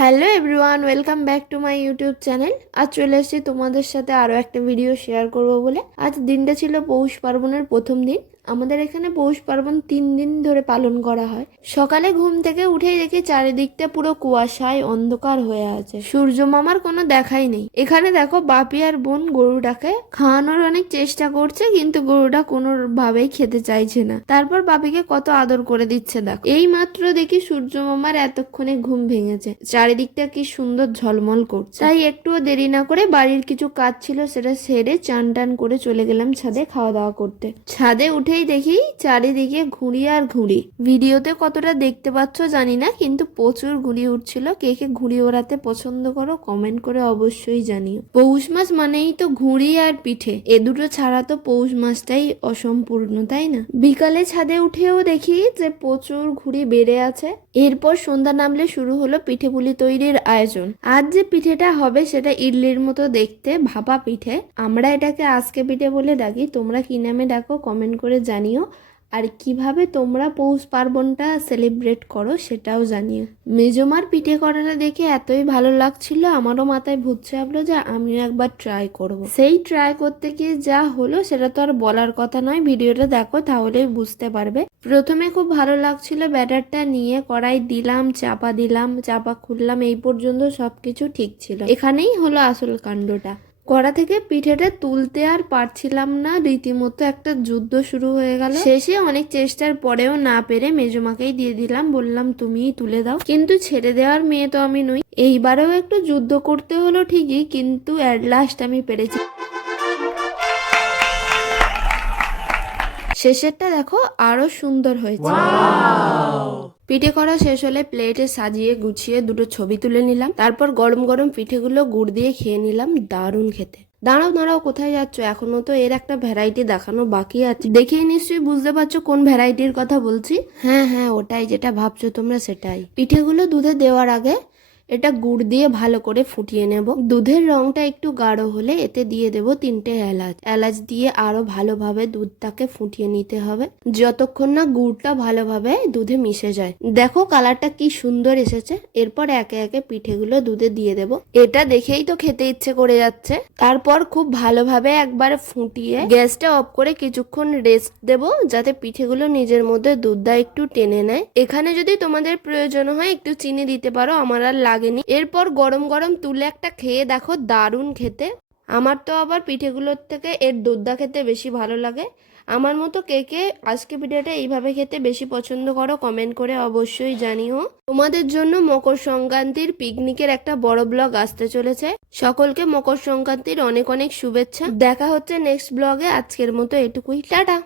Hello everyone, welcome back to my YouTube channel. আজ চলে এসেছি তোমাদের সাথে আরও একটা ভিডিও শেয়ার করব বলে। আজ দিনটা ছিল পৌষ পার্বণের প্রথম দিন। আমাদের এখানে পৌষ পার্বণ তিন দিন ধরে পালন করা হয়। সকালে ঘুম থেকে উঠেই দেখি চারিদিকটা পুরো কুয়াশায় অন্ধকার হয়ে আছে। সূর্য মামার কোনো দেখাই নেই। এখানে দেখো বাপি আর বোন গরুটাকে খাওয়ানোর অনেক চেষ্টা করছে, কিন্তু গরুটা কোনোভাবেই খেতে চাইছে না। তারপর বাপিকে কত আদর করে দিচ্ছে দেখো। এই মাত্র দেখি সূর্য মামার এতক্ষণে ঘুম ভেঙেছে। চারিদিকটা কি সুন্দর ঝলমল করছে। তাই একটুও দেরি না করে বাড়ির কিছু কাজ ছিল সেটা সেরে চান টান করে চলে গেলাম ছাদে খাওয়া দাওয়া করতে। ছাদে উঠেই দেখি চারিদিকে ঘুড়ি আর ঘুড়ি। ভিডিওতে কতটা দেখতে পাচ্ছ জানি না, কিন্তু প্রচুর ঘুড়ি উঠছিল। কে কে ঘুড়ি ওড়াতে পছন্দ করো কমেন্ট করে অবশ্যই জানিও। পৌষ মাস মানেই তো ঘুড়ি আর পিঠে। এ দুটো ছাড়া তো পৌষ মাসটাই অসম্পূর্ণ, তাই না? বিকালে ছাদে উঠেও দেখি যে প্রচুর ঘুড়ি বেড়ে আছে। এরপর সন্ধ্যা নামলে শুরু হলো পিঠেপুলি তৈরির আয়োজন। আজ যে পিঠেটা হবে সেটা ইডলির মতো দেখতে, ভাপা পিঠে। আমরা এটাকে আজকে পিঠে বলে ডাকি। তোমরা কি নামে ডাকো কমেন্ট করে জানিও। আর কীভাবে তোমরা পৌষ পার্বণটা সেলিব্রেট করো সেটাও জানিও। মেজমার পিঠে করাটা দেখে এতই ভালো লাগছিল, আমারও মাথায় ভূত চাপলো যে আমিও একবার ট্রাই করব। সেই ট্রাই করতে গিয়ে যা হলো সেটা তো আর বলার কথা নয়, ভিডিওটা দেখো তাহলেই বুঝতে পারবে। প্রথমে খুব ভালো লাগছিল ব্যাটারটা নিয়ে, কড়াই দিলাম, চাপা দিলাম, চাপা খুললাম, এই পর্যন্ত সবকিছু ঠিক ছিল। এখানেই হলো আসল কাণ্ডটা। কড়া থেকে পিঠেটা তুলতে আর পারছিলাম না। রীতিমতো একটা যুদ্ধ শুরু হয়ে গেল। শেষে অনেক চেষ্টার পরেও না পেরে মেজমাকেই দিয়ে দিলাম। বললাম, তুমিই তুলে দাও। কিন্তু ছেড়ে দেওয়ার মেয়ে তো আমি নই। এইবারেও একটু যুদ্ধ করতে হলো ঠিকই, কিন্তু অ্যাট লাস্ট আমি পেরেছি। শেষেরটা দেখো আরও সুন্দর হয়েছে। পিঠে করা শেষ হলে প্লেটে সাজিয়ে গুছিয়ে দুটো ছবি তুলে নিলাম। তারপর গরম গরম পিঠেগুলো গুড় দিয়ে খেয়ে নিলাম দারুণ খেতে। দাঁড়াও দাঁড়াও, কোথায় যাচ্ছ? এখনও তো এর একটা ভ্যারাইটি দেখানো বাকি আছে। দেখেই নিশ্চয়ই বুঝতে পারছ কোন ভ্যারাইটির কথা বলছি। হ্যাঁ হ্যাঁ ওটাই যেটা ভাবছ তোমরা সেটাই। পিঠেগুলো দুধে দেওয়ার আগে এটা গুড় দিয়ে ভালো করে ফুটিয়ে নেব। দুধের রংটা একটু গাঢ় হলে এতে দিয়ে দেব তিনটে এলাচ। এলাচ দিয়ে আরও ভালোভাবে দুধটাকে ফুটিয়ে নিতে হবে। যতক্ষণ না গুড়টা ভালোভাবে দুধে মিশে যায়। দেখো কালারটা কি সুন্দর এসেছে। এরপর একে একে পিঠেগুলো দুধে দিয়ে দেব। এটা দেখেই তো খেতে ইচ্ছে করে যাচ্ছে। তারপর খুব ভালোভাবে একবার ফুটিয়ে গ্যাসটা অফ করে কিছুক্ষণ রেস্ট দেব যাতে পিঠেগুলো নিজের মধ্যে দুধটা একটু টেনে নেয়। এখানে যদি তোমাদের প্রয়োজন হয় একটু চিনি দিতে পারো, আমার আর লাগেনি। এরপর গরম গরম তুলে একটা খেয়ে দেখো, দারুণ খেতে। আমার তো আবার পিঠেগুলোর থেকে এর দুধদা খেতে বেশি ভালো লাগে। আমার মতো কে কে আজকে পিঠেটা এইভাবে খেতে বেশি পছন্দ করো কমেন্ট করে অবশ্যই জানিও। তোমাদের জন্য মকর সংক্রান্তির পিকনিকের একটা বড় ব্লগ আসতে চলেছে। সকলকে মকর সংক্রান্তির অনেক অনেক শুভেচ্ছা। দেখা হচ্ছে নেক্সট ব্লগে আজকের মতো এটুকুই। টাটা!